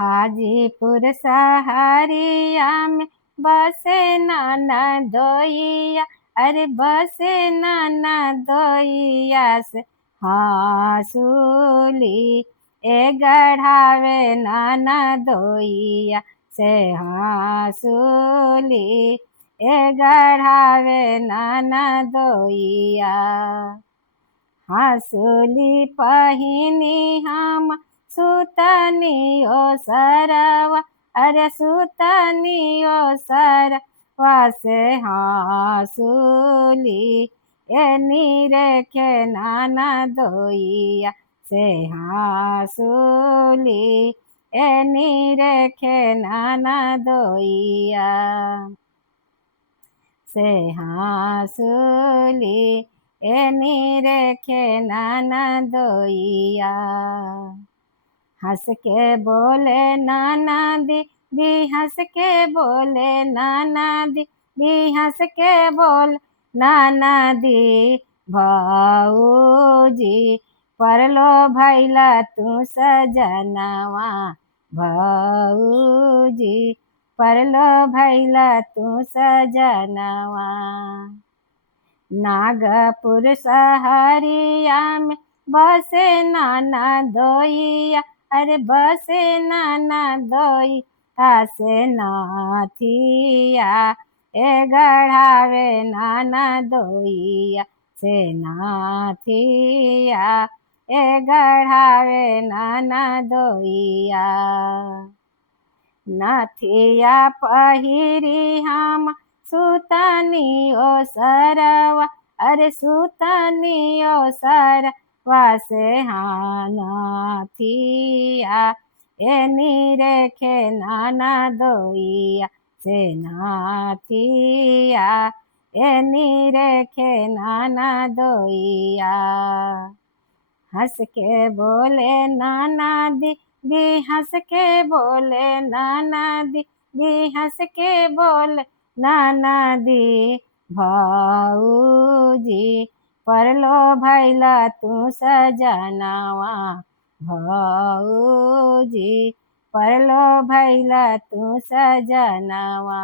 हाजीपुर सहारिया में बसे नाना दोइया, अरे बसे नाना दोइया से हासूली ए गढ़ावे नाना दोइया से हासूली ए गढ़ावे नाना दोइया। हासूली पहिनी हम सुतनी ओ सरवा, अरे सुतनी ओ सरवा से हासूली ए नीरेखे नाना दोइया से हासूली ए नीरेखे नाना दोइया से हासूली ए नीरेखे नाना दोइया। हंस के बोले नाना दी भी हंस के बोले नाना दी भी हंस के बोल नाना दी भाऊजी परलो भैला तू सजनवा, भाऊजी परलो भैला तू सजनवा। नागपुर सहरिया में बसे नाना दोइया, अरे बसे नाना दोइया से नाथिया ए गढ़ावे नाना दोइया से नाथिया ए गढ़ावे नाना दोइया। नाथिया पहिरी हम सुतनी ओ सरवा, अरे सुतनी ओ सरवा से नाथिया ए नीरेखे नाना दोइया से नाथिया ए नीरेखे नाना दोइया। हंस के बोले नाना दी भी हंस के बोले नाना दी भी हंस के बोले नाना दी भाऊजी परलो भैला तू सजनवा, भाऊजी परलो भैला तू सजनवा।